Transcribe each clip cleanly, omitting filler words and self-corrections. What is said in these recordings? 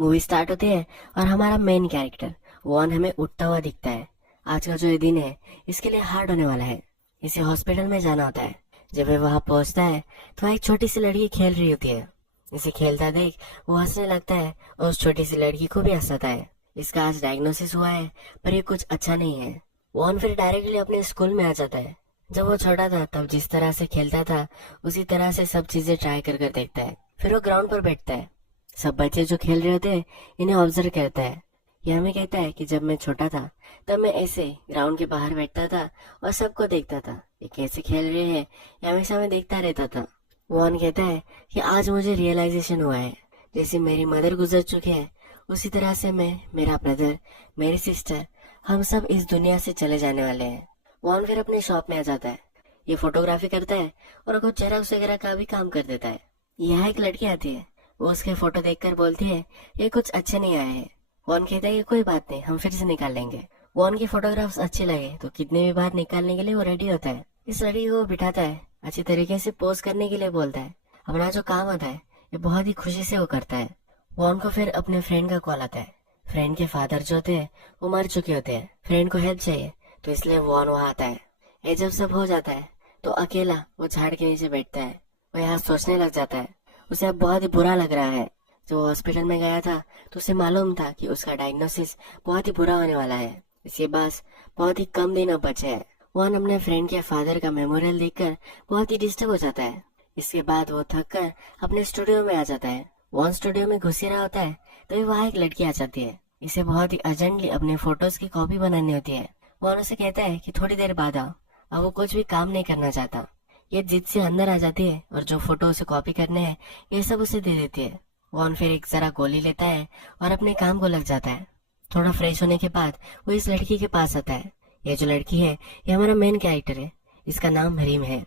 Movie start होती है और हमारा मेन कैरेक्टर वॉन हमें उठता हुआ दिखता है। आज का जो ये दिन है इसके लिए हार्ड होने वाला है। इसे हॉस्पिटल में जाना होता है। जब वह वहां पहुंचता है तो वहाँ एक छोटी सी लड़की खेल रही होती है। इसे खेलता देख वो हंसने लगता है और उस छोटी सी लड़की को भी हंसाता है। इसका आज डायग्नोसिस हुआ है पर ये कुछ अच्छा नहीं है। वॉन फिर डायरेक्टली अपने स्कूल में आ जाता है। जब वो छोटा था तब जिस तरह से खेलता था उसी तरह से सब चीजें ट्राई कर कर देखता है। फिर वो ग्राउंड पर बैठता है। सब बच्चे जो खेल रहे होते हैं इन्हें ऑब्जर्व करता है। यह हमें कहता है कि जब मैं छोटा था तब मैं ऐसे ग्राउंड के बाहर बैठता था और सबको देखता था ये कैसे खेल रहे हैं, ये हमेशा मैं देखता रहता था। वॉन कहता है कि आज मुझे रियलाइजेशन हुआ है जैसे मेरी मदर गुजर चुकी है उसी तरह से मैं, मेरा ब्रदर, मेरी सिस्टर, हम सब इस दुनिया से चले जाने वाले हैं। वॉन फिर अपने शॉप में आ जाता है। ये फोटोग्राफी करता है और कुछ जेरॉक्स वगैरह का भी काम कर देता है। यहाँ एक लड़की आती है। वो उसके फोटो देखकर बोलती है ये कुछ अच्छे नहीं आए हैं। वॉन कहता है कि कोई बात नहीं, हम फिर से निकाल लेंगे। वॉन की फोटोग्राफ्स अच्छे लगे तो कितने भी बार निकालने के लिए वो रेडी होता है। इस लड़की को बिठाता है, अच्छी तरीके से पोज करने के लिए बोलता है। अपना जो काम होता है ये बहुत ही खुशी से वो करता है। वॉन को फिर अपने फ्रेंड का कॉल आता है। फ्रेंड के फादर जो होते हैं वो मर चुके होते हैं। फ्रेंड को हेल्प चाहिए तो इसलिए वॉन वहाँ आता है। ये जब सब हो जाता है तो अकेला वो झाड़ के नीचे बैठता है। वो यहाँ सोचने लग जाता है। उसे अब बहुत ही बुरा लग रहा है। जब वो हॉस्पिटल में गया था तो उसे मालूम था कि उसका डायग्नोसिस बहुत ही बुरा होने वाला है। इसके पास बहुत ही कम दिन अब बचे हैं। वॉन अपने फ्रेंड के फादर का मेमोरियल देखकर बहुत ही डिस्टर्ब हो जाता है। इसके बाद वो थक कर अपने स्टूडियो में आ जाता है। वॉन स्टूडियो में घुस ही रहा होता है तभी वहाँ एक लड़की आ जाती है। इसे बहुत ही अर्जेंटली अपने फोटोज की कॉपी बनानी होती है। वॉन उसे कहता है कि थोड़ी देर बाद आओ। अब वो कुछ भी काम नहीं करना चाहता। ये जिद से अंदर आ जाती है और जो फोटो उसे कॉपी करने हैं ये सब उसे दे देती है। वॉन फिर एक जरा गोली लेता है और अपने काम को लग जाता है। थोड़ा फ्रेश होने के बाद वो इस लड़की के पास आता है। ये जो लड़की है ये हमारा मेन कैरेक्टर है। इसका नाम रिम है।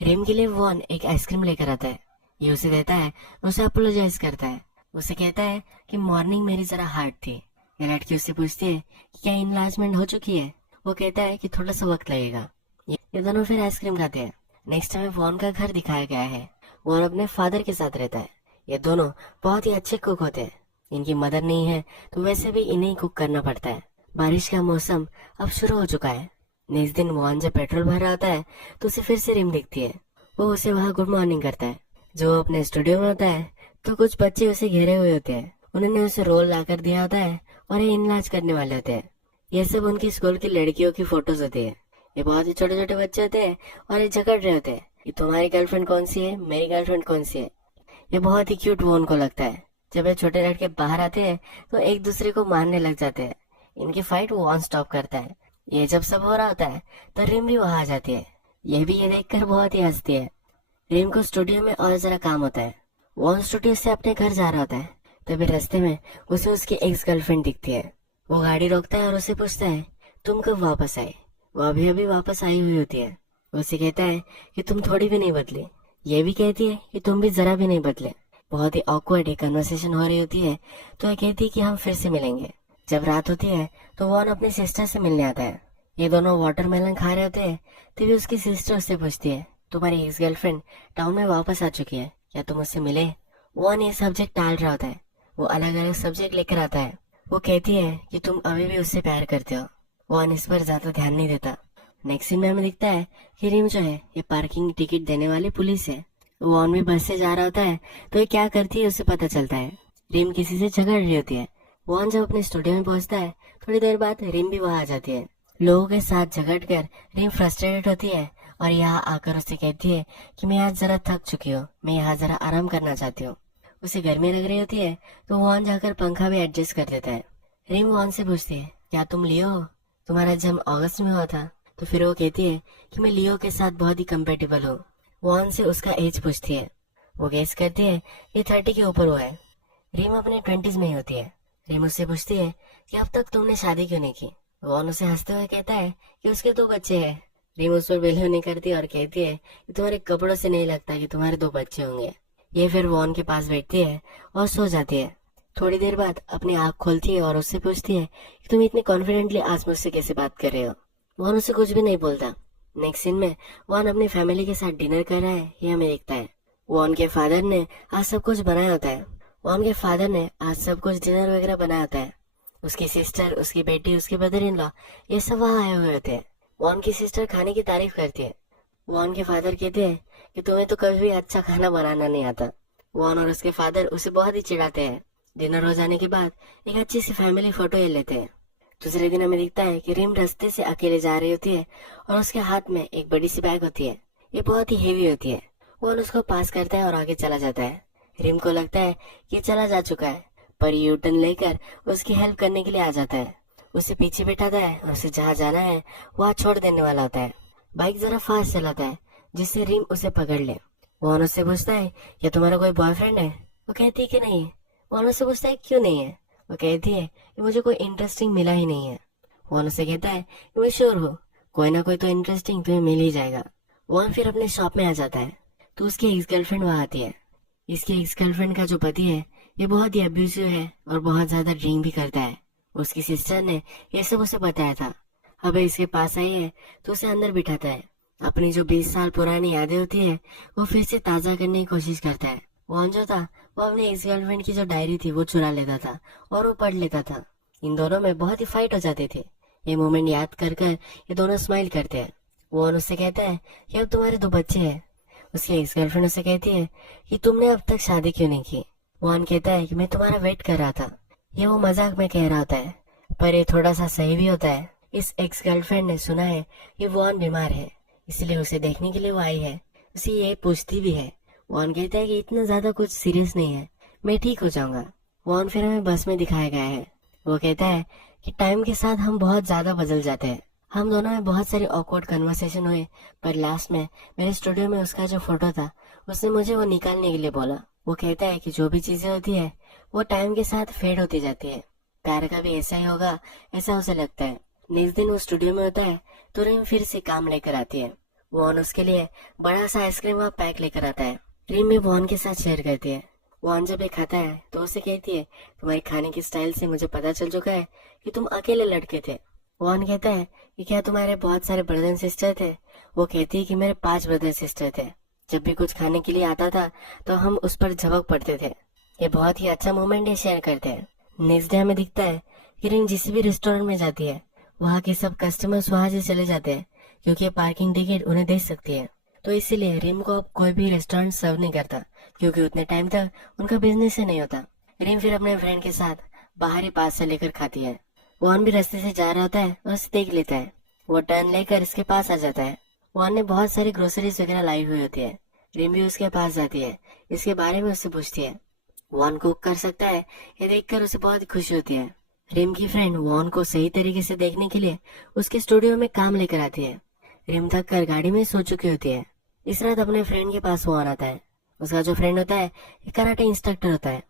रिम के लिए वॉन एक आइसक्रीम लेकर आता है। ये उसे देता है, उसे अपोलोजाइज करता है। उसे कहता है कि मॉर्निंग मेरी जरा हार्ड थी। ये लड़की उससे पूछती है कि क्या इनलार्जमेंट हो चुकी है। वो कहता है कि थोड़ा सा वक्त लगेगा। ये दोनों फिर आइसक्रीम खाते हैं। नेक्स्ट टाइम वॉन का घर दिखाया गया है। वॉन अपने फादर के साथ रहता है। ये दोनों बहुत ही अच्छे कुक होते हैं। इनकी मदर नहीं है तो वैसे भी इन्हें ही कुक करना पड़ता है। बारिश का मौसम अब शुरू हो चुका है। नेक्स्ट दिन वॉन जब पेट्रोल भर रहा होता है तो उसे फिर से रिम दिखती है। वो उसे वहाँ गुड मॉर्निंग करता है। जो अपने स्टूडियो में होता है तो कुछ बच्चे उसे घेरे हुए होते हैं। उन्होंने उसे रोल ला कर दिया होता है और ये इनलाज करने वाले होते हैं। ये सब उनकी स्कूल की लड़कियों की फोटोज होती है। ये बहुत ही छोटे छोटे बच्चे होते हैं और ये झगड़ रहे होते हैं कि तुम्हारी गर्लफ्रेंड कौन सी है, मेरी गर्लफ्रेंड कौन सी है। ये बहुत ही क्यूट वॉन को लगता है। जब ये छोटे लड़के बाहर आते हैं तो एक दूसरे को मारने लग जाते हैं। इनकी फाइट वॉन स्टॉप करता है। ये जब सब हो रहा होता है तो रिम भी वहां आ जाती है। ये भी ये देखकर बहुत ही हंसती है। रिम को स्टूडियो में और जरा काम होता है। वॉन स्टूडियो से अपने घर जा रहा होता है तभी रास्ते में उसे उसकी एक्स गर्लफ्रेंड दिखती है। वो गाड़ी रोकता है और उसे पूछता है तुम कब वापस आए। वो अभी अभी वापस आई हुई होती है। उसे कहता है कि तुम थोड़ी भी नहीं बदली। ये भी कहती है कि तुम भी जरा भी नहीं बदले। बहुत ही ऑकवर्ड एक कन्वर्सेशन हो रही होती है तो ये कहती है कि हम फिर से मिलेंगे। जब रात होती है तो वॉन अपनी सिस्टर से मिलने आता है। ये दोनों वाटरमेलन खा रहे होते हैं तभी उसकी सिस्टर उससे पूछती है तुम्हारी एक्स गर्लफ्रेंड टाउन में वापस आ चुकी है, क्या तुम उससे मिले। वॉन ये सब्जेक्ट टाल रहा होता है। वो अलग अलग सब्जेक्ट लेकर आता है। वो कहती है कि तुम अभी भी उससे प्यार करते हो। वॉन इस पर ज्यादा ध्यान नहीं देता। नेक्स्ट सीन में हमें दिखता है कि रिम जो है ये पार्किंग टिकट देने वाली पुलिस है। वॉन भी बस से जा रहा होता है तो ये क्या करती है उसे पता चलता है। रिम किसी से झगड़ रही होती है। वॉन जब अपने स्टूडियो में पहुंचता है थोड़ी देर बाद रिम भी वहां आ जाती है। लोगों के साथ झगड़ कर रिम फ्रस्ट्रेटेड होती है और यहाँ आकर उसे कहती है कि मैं आज जरा थक चुकी हूँ, मैं यहाँ जरा आराम करना चाहती हूँ। उसे गर्मी लग रही होती है तो वॉन जाकर पंखा भी एडजस्ट कर देता है। रिम वॉन से पूछती है क्या तुम लियो हो, तुम्हारा जन्म अगस्त में हुआ था। तो फिर वो कहती है कि मैं लियो के साथ बहुत ही कंपेटेबल हूँ। वॉन से उसका एज पूछती है। वो गेस करती है ये 30 के ऊपर हुआ है। रिम अपने 20s में ही होती है। रिम उससे पूछती है कि अब तक तुमने शादी क्यों नहीं की। वॉन उसे हंसते हुए कहता है कि उसके 2 बच्चे हैं। रिम उस पर बिल्कुल नहीं करती और कहती है कि तुम्हारे कपड़ों से नहीं लगता कि तुम्हारे 2 बच्चे होंगे। ये फिर वॉन के पास बैठती है और सो जाती है। थोड़ी देर बाद अपनी आँख खोलती है और उससे पूछती है कि तुम इतने कॉन्फिडेंटली आज मुझसे कैसे बात कर रहे हो। वॉन उसे कुछ भी नहीं बोलता। नेक्स्ट सीन में वॉन अपनी फैमिली के साथ डिनर कर रहा है, ये हमें दिखता है। वॉन के फादर ने आज सब कुछ बनाया होता है। वॉन के फादर ने आज सब कुछ डिनर वगैरह बनाया होता है। उसकी सिस्टर, उसकी बेटी, उसके ब्रदर इन लॉ, ये सब वहाँ आए हुए होते हैं। वॉन की सिस्टर खाने की तारीफ करती है। वॉन के फादर कहते हैं कि तुम्हें तो कभी भी अच्छा खाना बनाना नहीं आता। वॉन और उसके फादर उसे बहुत ही चिढ़ाते हैं। डिनर हो जाने के बाद एक अच्छी सी फैमिली फोटो ले लेते हैं। दूसरे दिन हमें दिखता है कि रिम रास्ते से अकेले जा रही होती है और उसके हाथ में एक बड़ी सी बैग होती है। ये बहुत ही हेवी होती है। वॉन उसको पास करता है और आगे चला जाता है। रिम को लगता है कि चला जा चुका है, पर यू टर्न लेकर उसकी हेल्प करने के लिए आ जाता है। उसे पीछे बैठाता है और उसे जहाँ जाना है वहाँ छोड़ देने वाला होता है। बाइक जरा फास्ट चलाता है जिससे रिम उसे पकड़ ले। वॉन उससे पूछता है क्या तुम्हारा कोई बॉयफ्रेंड है? वो कहती है कि नहीं है। वॉन उससे पूछता है क्यों नहीं है? वो कहती है कि मुझे कोई इंटरेस्टिंग मिला ही नहीं है। वॉन उससे कहता है कि मैं श्योर हूँ कोई ना कोई तो इंटरेस्टिंग तुम्हें मिल ही जाएगा। वॉन फिर अपने शॉप में आ जाता है तो उसकी एक्स गर्लफ्रेंड वहाँ आती है। इसकी एक्स गर्लफ्रेंड का जो पति है ये बहुत ही अब्यूसिव है और बहुत ज्यादा ड्रिंक भी करता है। उसकी सिस्टर ने ये सब उसे बताया था। अब इसके पास आई है तो उसे अंदर बिठाता है। अपनी जो 20 साल पुरानी यादें होती है वो फिर से ताजा करने की कोशिश करता है। वॉन जो था वो अपनी एक्स गर्लफ्रेंड की जो डायरी थी वो चुरा लेता था और वो पढ़ लेता था। इन दोनों में बहुत ही फाइट हो जाते थे। ये मोमेंट याद कर कर ये दोनों स्माइल करते हैं। वॉन उससे कहता है कि अब तुम्हारे 2 बच्चे हैं। उसकी एक्स गर्लफ्रेंड उससे कहती है कि तुमने अब तक शादी क्यों नहीं की? वॉन कहता है कि मैं तुम्हारा वेट कर रहा था। ये वो मजाक में कह रहा होता है पर ये थोड़ा सा सही भी होता है। इस एक्स गर्लफ्रेंड ने सुना है कि वॉन बीमार है, इसलिए उसे देखने के लिए वो आई है। उसे ये पूछती भी है। वॉन कहता है कि इतना ज्यादा कुछ सीरियस नहीं है, मैं ठीक हो जाऊंगा। वॉन फिर हमें बस में दिखाया गया है। वो कहता है कि टाइम के साथ हम बहुत ज्यादा बदल जाते हैं। हम दोनों में बहुत सारी ऑकवर्ड कन्वर्सेशन हुए पर लास्ट में मेरे स्टूडियो में उसका जो फोटो था उसने मुझे वो निकालने के लिए बोला। वो कहता है कि जो भी चीजें होती है वो टाइम के साथ फेड होती जाती है। प्यार का भी ऐसा ही होगा ऐसा उसे लगता है। नेक्स्ट दिन वो स्टूडियो में होता है तो रिम फिर से काम लेकर आती है। वॉन उसके लिए बड़ा सा आइसक्रीम वहाँ पैक लेकर आता है। रिम भी वॉन के साथ शेयर करती है। वॉन जब ये खाता है तो उसे कहती है तुम्हारी खाने की स्टाइल से मुझे पता चल चुका है कि तुम अकेले लड़के थे। वॉन कहता है कि क्या तुम्हारे बहुत सारे ब्रदर एंड सिस्टर थे? वो कहती है कि मेरे 5 ब्रदर सिस्टर थे। जब भी कुछ खाने के लिए आता था तो हम उस पर झपक पड़ते थे। ये बहुत ही अच्छा मोमेंट है शेयर करते हैं। नेक्स्ट डे हमें दिखता है कि रिम जिस भी रेस्टोरेंट में जाती है वहाँ के सब कस्टमर्स वहाँ से चले जाते हैं क्योंकि पार्किंग टिकट उन्हें दे सकती है। तो इसीलिए रिम को अब कोई भी रेस्टोरेंट सर्व नहीं करता क्योंकि उतने टाइम तक उनका बिजनेस ही नहीं होता। रिम फिर अपने फ्रेंड के साथ बाहरी पास से लेकर खाती है। वॉन भी रास्ते से जा रहा होता है और उसे देख लेता है। वो टर्न लेकर इसके पास आ जाता है। वॉन ने बहुत सारी ग्रोसरीज वगैरह लाई हुई होती है। रिम भी उसके पास जाती है, इसके बारे में उससे पूछती है। वॉन कुक कर सकता है ये देखकर उसे बहुत खुशी होती है। रिम की फ्रेंड वॉन को सही तरीके से देखने के लिए उसके स्टूडियो में काम लेकर आती है। रिम थक कर गाड़ी में सो चुकी होती है। इस रात अपने फ्रेंड के पास वॉन आता है। उसका जो फ्रेंड होता है ये कराटे इंस्ट्रक्टर होता है।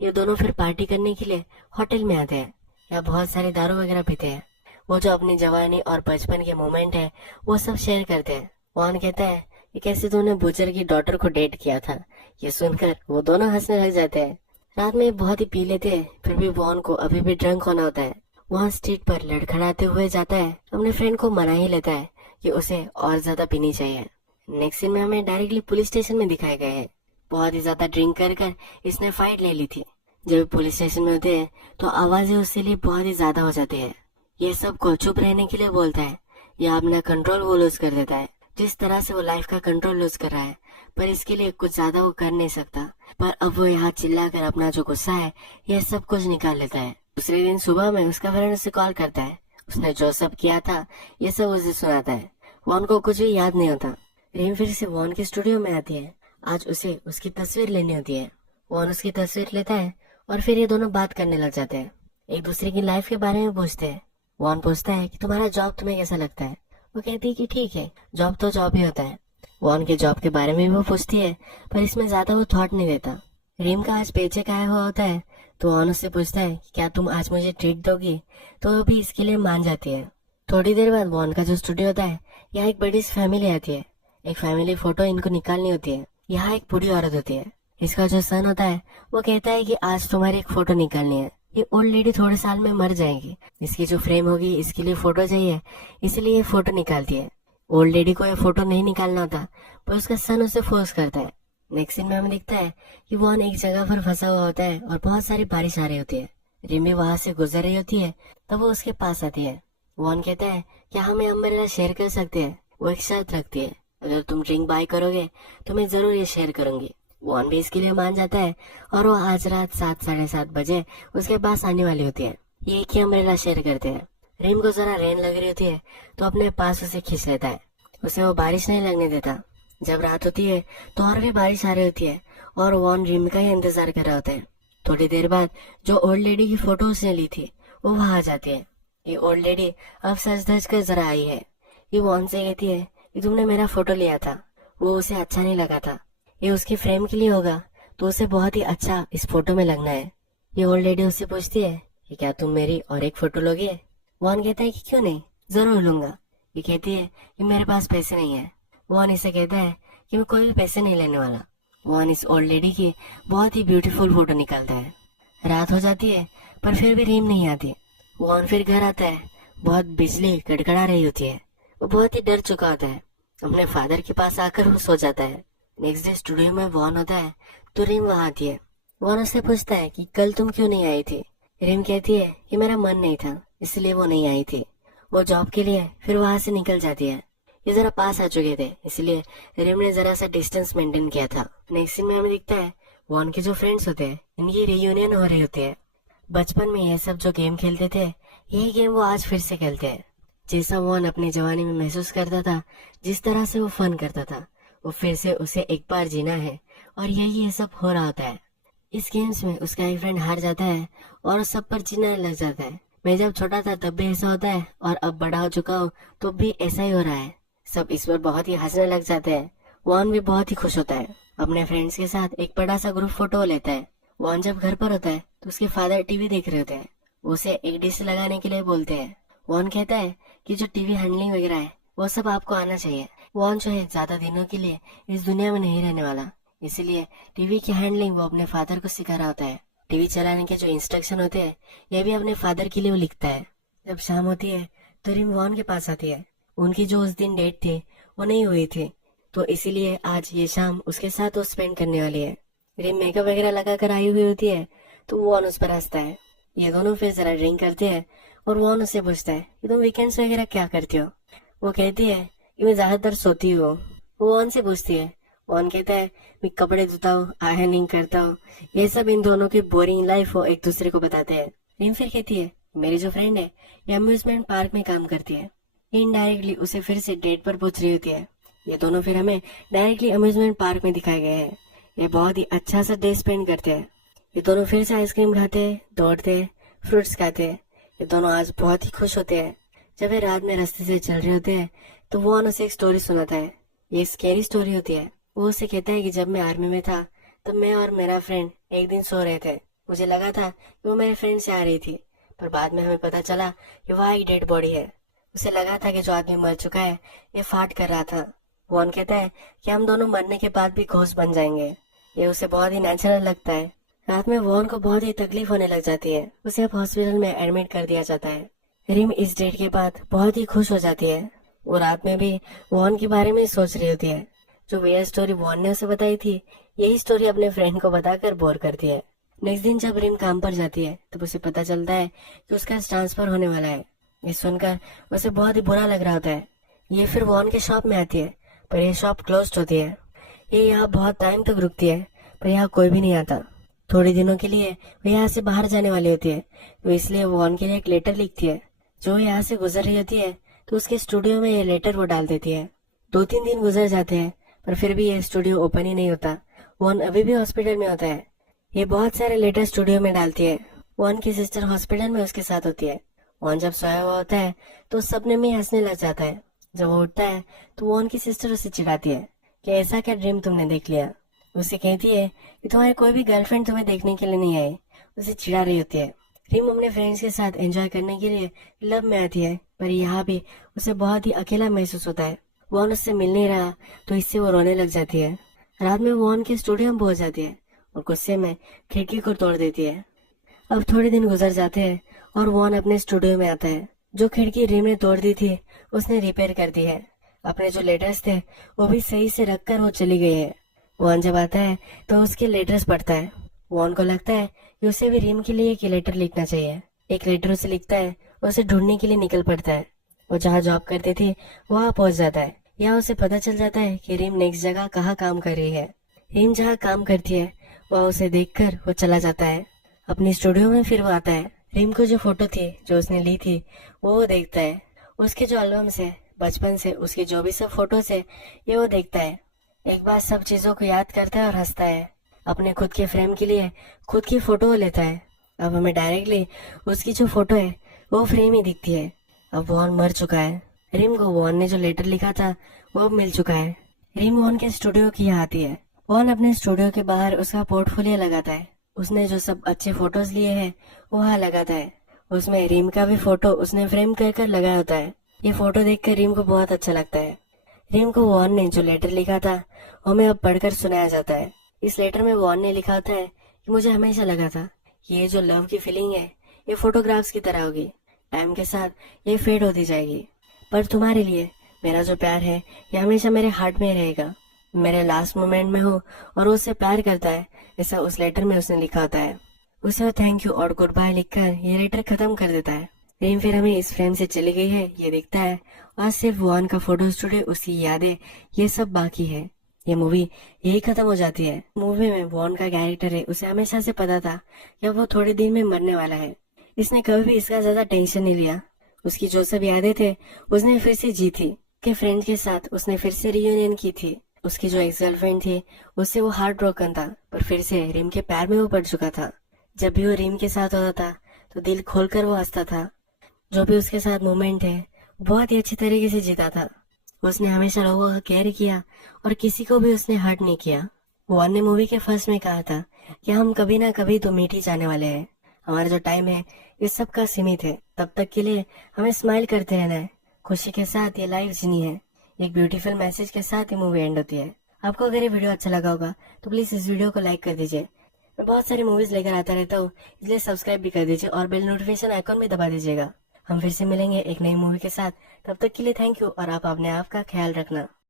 ये दोनों फिर पार्टी करने के लिए होटल में आते हैं। यहाँ बहुत सारे दारू वगैरह पीते हैं। वो जो अपनी जवानी और बचपन के मोमेंट है वो सब शेयर करते हैं। वॉन कहता है कि कैसे तूने बुचर की डॉटर को डेट किया था। ये सुनकर वो दोनों हंसने लग जाते हैं। रात में बहुत ही पी लेते हैं फिर भी वॉन को अभी भी ड्रंक होना होता है। वहाँ स्ट्रीट पर लड़खड़ाते हुए जाता है, अपने फ्रेंड को मना ही लेता है कि उसे और ज्यादा पीनी चाहिए। नेक्स्ट सीन में हमें डायरेक्टली पुलिस स्टेशन में दिखाए गए हैं। बहुत ही ज्यादा ड्रिंक कर इसने फाइट ले ली थी। जब पुलिस स्टेशन में होते हैं तो आवाजें उसके लिए बहुत ही ज्यादा हो जाती है। ये सबको चुप रहने के लिए बोलता है या अपना कंट्रोल वो लूज कर देता है। जिस तरह से वो लाइफ का कंट्रोल लूज कर रहा है पर इसके लिए कुछ ज्यादा वो कर नहीं सकता। पर अब वो यहाँ चिल्लाकर अपना जो गुस्सा है यह सब कुछ निकाल लेता है। दूसरे दिन सुबह में उसका फ्रेंड उसे कॉल करता है। उसने जो सब किया था ये सब उसे सुनाता है। वॉन को कुछ भी याद नहीं होता। रिम फिर से वॉन के स्टूडियो में आती है। आज उसे उसकी तस्वीर लेनी होती है। वॉन उसकी तस्वीर लेता है और फिर ये दोनों बात करने लग जाते हैं। एक दूसरे की लाइफ के बारे में पूछते हैं। वॉन पूछता है कि तुम्हारा जॉब तुम्हें कैसा लगता है? वो कहती है कि ठीक है, जॉब तो जॉब ही होता है। वॉन के जॉब के बारे में भी वो पूछती है पर इसमें ज्यादा वो थॉट नहीं देता। रिम का आज पेचेक आया हुआ होता है तो वॉन उससे पूछता है कि क्या तुम आज मुझे ट्रीट दोगी? तो वो भी इसके लिए मान जाती है। थोड़ी देर बाद वॉन का जो स्टूडियो होता है यहाँ एक बड़ी फैमिली आती है। एक फैमिली फोटो इनको निकालनी होती है। यहाँ एक बूढ़ी औरत होती है। इसका जो सन होता है वो कहता है कि आज तुम्हारी एक फोटो निकालनी है। ये ओल्ड लेडी थोड़े साल में मर जाएगी, इसकी जो फ्रेम होगी इसके लिए फोटो चाहिए, इसलिए ये फोटो निकालती है। ओल्ड लेडी को ये फोटो नहीं निकालना होता पर उसका सन उसे फोर्स करता है। नेक्स्ट सीन में हमें दिखता है कि वॉन एक जगह पर फंसा हुआ होता है और बहुत सारी बारिश आ रही होती है। रिम भी वहां से गुजर रही होती है, तब वो उसके पास आती है। वॉन कहता है क्या हम ये अम्ब्रेला शेयर कर सकते हैं। वो एक शर्त रखती है, अगर तुम ड्रिंक बाय करोगे तो मैं जरूर ये शेयर करूंगी। वॉन भी इसके लिए मान जाता है और वो आज रात 7 साढ़े 7 बजे उसके पास आने वाली होती है। ये एक ही अम्ब्रेला शेयर करते हैं। रिम को जरा रेन लग रही होती है तो अपने पास उसे खींच लेता है। उसे वो बारिश नहीं लगने देता। जब रात होती है तो और भी बारिश आ रही होती है और वॉन रिम का ही इंतजार कर रहा होता है। थोड़ी देर बाद जो ओल्ड लेडी की फोटो उसने ली थी वो वहां आ जाती है। ये ओल्ड लेडी अब सज धज कर जरा आई है। ये वॉन से कहती है कि तुमने मेरा फोटो लिया था, वो उसे अच्छा नहीं लगा था। ये उसके फ्रेम के लिए होगा तो उसे बहुत ही अच्छा इस फोटो में लगना है। ये ओल्ड लेडी उससे पूछती है कि क्या तुम मेरी और एक फोटो लोगे। वॉन कहता है कि क्यों नहीं, जरूर लूंगा। ये कहती है कि मेरे पास पैसे नहीं है। वॉन इसे कहता है कि मैं कोई भी पैसे नहीं लेने वाला। वॉन इस ओल्ड लेडी की बहुत ही ब्यूटीफुल फोटो निकालता है। रात हो जाती है पर फिर भी रिम नहीं आती। वॉन फिर घर आता है। बहुत बिजली कड़कड़ा रही होती है। वो बहुत ही डर चुका होता है। अपने फादर के पास आकर वो सो जाता है। नेक्स्ट डे स्टूडियो में वॉन होता है तो रिम वहां आती है। वॉन उससे पूछता है कि कल तुम क्यों नहीं आई थी। रिम कहती है कि मेरा मन नहीं था इसलिए वो नहीं आई थी। वो जॉब के लिए फिर वहां से निकल जाती है। ये जरा पास आ चुके थे इसलिए रिम ने जरा सा डिस्टेंस मेंटेन किया था। नेक्स्ट सीन में हमें दिखता है वॉन के जो फ्रेंड्स होते हैं इनकी रियूनियन हो रही होती है। बचपन में ये सब जो गेम खेलते थे यही गेम वो आज फिर से खेलते हैं। जैसा वॉन अपनी जवानी में महसूस करता था, जिस तरह से वो फन करता था, वो फिर से उसे एक बार जीना है और यही ये सब हो रहा होता है। इस गेम्स में उसका एक फ्रेंड हार जाता है और सब पर जीना लग जाता है। मैं जब छोटा था तब भी ऐसा होता है और अब बड़ा हो चुका हूँ तो भी ऐसा ही हो रहा है। सब इस पर बहुत ही हंसने लग जाते हैं। वॉन भी बहुत ही खुश होता है। अपने फ्रेंड्स के साथ एक बड़ा सा ग्रुप फोटो लेता है। वॉन जब घर पर होता है तो उसके फादर टीवी देख रहे होते हैं। उसे एक डिश लगाने के लिए बोलते हैं। वॉन कहता है कि जो टीवी हैंडलिंग वगैरह है वो सब आपको आना चाहिए। वॉन जो है ज्यादा दिनों के लिए इस दुनिया में नहीं रहने वाला, इसलिए टीवी की हैंडलिंग वो अपने फादर को सिखा रहा होता है। टीवी चलाने के जो इंस्ट्रक्शन होते हैं ये भी अपने फादर के लिए वो लिखता है। जब शाम होती है तो रिम वॉन के पास आती है। उनकी जो उस दिन डेट थी वो नहीं हुई थी तो इसीलिए आज ये शाम उसके साथ वो स्पेंड करने वाली है। रिम मेकअप वगैरह लगा कर आई हुई होती है तो वॉन उस पर हंसता है। ये दोनों फिर जरा ड्रिंक करते हैं और वॉन उससे पूछता है कि तुम वीकेंड्स वगैरह क्या करती हो। वो कहती है कि मैं ज्यादातर सोती हूँ। वो वॉन से पूछती है। वॉन कहता है मैं कपड़े धोता हूँ, आयरनिंग करता हूँ। ये सब इन दोनों की बोरिंग लाइफ वो एक दूसरे को बताते हैं। रिम फिर कहती है मेरी जो फ्रेंड है ये अम्यूजमेंट पार्क में काम करती है। इनडायरेक्टली उसे फिर से डेट पर पूछ रही होती है। ये दोनों फिर हमें डायरेक्टली अम्यूजमेंट पार्क में दिखाए गए हैं। ये बहुत ही अच्छा सा डे स्पेंड करते हैं। ये दोनों फिर से आइसक्रीम खाते, दौड़ते, फ्रूट्स खाते। ये दोनों आज बहुत ही खुश होते हैं। जब ये रात में रास्ते से चल रहे होते हैं तो वॉन उसे एक स्टोरी सुनाता है। ये स्केरी स्टोरी होती है। वो उसे कहता है कि जब मैं आर्मी में था तब मैं और मेरा फ्रेंड एक दिन सो रहे थे। मुझे लगा था कि वो मेरे फ्रेंड से आ रही थी, पर बाद में हमें पता चला कि वहाँ एक डेड बॉडी है। उसे लगा था कि जो आदमी मर चुका है ये फाट कर रहा था। वॉन कहता है कि हम दोनों मरने के बाद भी घोस्ट बन जाएंगे। ये उसे बहुत ही नेचुरल लगता है। रात में वॉन को बहुत ही तकलीफ होने लग जाती है। उसे अब हॉस्पिटल में एडमिट कर दिया जाता है। रिम इस डेट के बाद बहुत ही खुश हो जाती है। वो रात में भी वॉन के बारे में सोच रही होती है। जो वे स्टोरी वॉन ने उसे बताई थी यही स्टोरी अपने फ्रेंड को बताकर बोर करती है। नेक्स्ट दिन जब रिम काम पर जाती है तब उसे पता चलता है कि उसका ट्रांसफर होने वाला है। ये सुनकर उसे बहुत ही बुरा लग रहा होता है। ये फिर वॉन के शॉप में आती है पर यह शॉप क्लोज होती है। ये यहाँ बहुत टाइम तक रुकती है पर यहाँ कोई भी नहीं आता। थोड़े दिनों के लिए वो यहाँ से बाहर जाने वाली होती है तो इसलिए वो वॉन के लिए एक लेटर लिखती है। जो यहाँ से गुजर रही होती है तो उसके स्टूडियो में ये लेटर वो डाल देती है। 2-3 दिन गुजर जाते हैं पर फिर भी ये स्टूडियो ओपन ही नहीं होता। वॉन अभी भी हॉस्पिटल में होता है। ये बहुत सारे लेटर स्टूडियो में डालती है। वॉन की सिस्टर हॉस्पिटल में उसके साथ होती है। वॉन जब सोया हुआ होता है तो उस सपने में हंसने लग जाता है। जब वो उठता है तो वॉन की सिस्टर उसे चिढ़ाती है कि ऐसा क्या ड्रीम तुमने देख लिया। उसे कहती है कि तुम्हारी कोई भी गर्लफ्रेंड तुम्हें देखने के लिए नहीं आई। उसे चिढ़ा रही होती है। रिम अपने फ्रेंड्स के साथ एंजॉय करने के लिए क्लब में आती है पर यहाँ भी उसे बहुत ही अकेला महसूस होता है। वॉन उससे मिल नहीं रहा तो इससे वो रोने लग जाती है। रात में वॉन के स्टूडियो में पहुंच जाती है और गुस्से में खिड़की को तोड़ देती है। अब थोड़े दिन गुजर जाते हैं और वॉन अपने स्टूडियो में आता है। जो खिड़की रिम ने तोड़ दी थी उसने रिपेयर कर दी है। अपने जो लेटर्स थे वो भी सही से रखकर वो चली गई है। वॉन जब आता है तो उसके लेटर्स पढ़ता है। वॉन को लगता है कि उसे भी रिम के लिए एक लेटर लिखना चाहिए। एक लेटर उसे लिखता है, उसे ढूंढने के लिए निकल पड़ता है। वो जहाँ जॉब करती थी वहाँ पहुंच जाता है। यहाँ उसे पता चल जाता है कि रिम नेक्स्ट जगह कहाँ काम कर रही है। रिम जहाँ काम करती है वह उसे देखकर वो चला जाता है अपनी स्टूडियो में। फिर वो आता है, रिम को जो फोटो थी जो उसने ली थी वो देखता है। उसके जो एल्बम्स है बचपन से, उसके जो भी सब फोटोज है ये वो देखता है। एक बार सब चीजों को याद करता है और हंसता है। अपने खुद के फ्रेम के लिए खुद की फोटो लेता है। अब हमें डायरेक्टली उसकी जो फोटो है वो फ्रेम ही दिखती है। अब वॉन मर चुका है। रिम को वॉन ने जो लेटर लिखा था वो अब मिल चुका है। रिम वॉन के स्टूडियो की यहाँ आती है। वॉन अपने स्टूडियो के बाहर उसका पोर्टफोलियो लगाता है। उसने जो सब अच्छे फोटोज लिए हैं वो वहाँ लगाता है। उसमें रिम का भी फोटो उसने फ्रेम कर कर लगाया होता है। ये फोटो देखकर रिम को बहुत अच्छा लगता है। रिम को वॉन ने जो लेटर लिखा था वो हमें अब पढ़कर सुनाया जाता है। इस लेटर में वॉन ने लिखा होता है कि मुझे हमेशा लगा था कि ये जो लव की फीलिंग है ये फोटोग्राफ्स की तरह होगी। टाइम के साथ ये फेड होती जाएगी, पर तुम्हारे लिए मेरा जो प्यार है ये हमेशा मेरे हार्ट में रहेगा। मेरे लास्ट मोमेंट में हो और वो उससे प्यार करता है, ऐसा उस लेटर में उसने लिखा होता है। उसे वो थैंक यू और गुड बाय लिखकर ये लेटर खत्म कर देता है। रिम फिर हमें इस फ्रेम से चली गई है ये दिखता है और सिर्फ वॉन का फोटो स्टूडियो, उसकी यादें, ये सब बाकी है। ये मूवी यही खत्म हो जाती है। मूवी में वॉन का कैरेक्टर है, उसे हमेशा से पता था कि वो थोड़े दिन में मरने वाला है। इसने कभी भी इसका ज्यादा टेंशन नहीं लिया। उसकी जो सब यादें थे उसने फिर से जी थी कि फ्रेंड के साथ उसने फिर से रियूनियन की थी। उसकी जो एक्स गर्लफ्रेंड थी उससे वो हार्ट ब्रोकन था, पर फिर से रिम के पैर में वो पड़ चुका था। जब भी वो रिम के साथ होता था तो दिल खोलकर वो हंसता था। जो भी उसके साथ मोमेंट है बहुत ही अच्छी तरीके से जीता था। उसने हमेशा लोगों का केयर किया और किसी को भी उसने हर्ट नहीं किया। वॉन ने मूवी के फर्स्ट में कहा था कि हम कभी ना कभी तो मीट ही जाने वाले हैं। हमारा जो टाइम है ये सबका सीमित है, तब तक के लिए हमें स्माइल करते रहना है, खुशी के साथ ये लाइफ जीनी है। एक ब्यूटीफुल मैसेज के साथ ये मूवी एंड होती है। आपको अगर ये वीडियो अच्छा लगा होगा तो प्लीज इस वीडियो को लाइक कर दीजिए। मैं बहुत सारी मूवीज लेकर आता रहता हूँ, इसलिए सब्सक्राइब भी कर दीजिए और बेल नोटिफिकेशन आइकॉन भी दबा दीजिएगा। हम फिर से मिलेंगे एक नई मूवी के साथ। तब तक के लिए थैंक यू और आप अपने आप का ख्याल रखना।